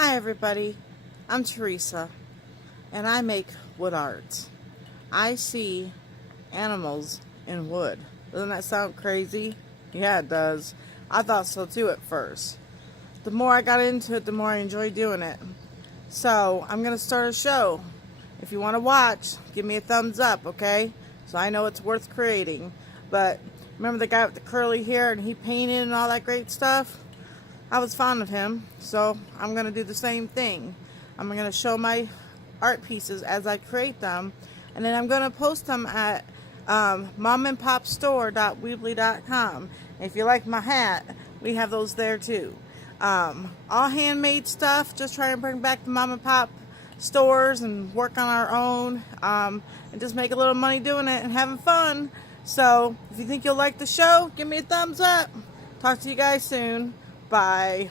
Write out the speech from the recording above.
Hi everybody, I'm Teresa and I make wood art. I see animals in wood. Doesn't that sound crazy? Yeah, it does. I thought so too at first. The more I got into it, the more I enjoyed doing it. So I'm going to start a show. If you want to watch, give me a thumbs up, okay? So I know it's worth creating. But remember the guy with the curly hair and he painted and all that great stuff? I was fond of him, so I'm going to do the same thing. I'm going to show my art pieces as I create them, and then I'm going to post them at momandpopstore.weebly.com. If you like my hat, we have those there too. All handmade stuff, just try and bring back the mom and pop stores and work on our own, and just make a little money doing it and having fun. So if you think you'll like the show, give me a thumbs up. Talk to you guys soon. Bye.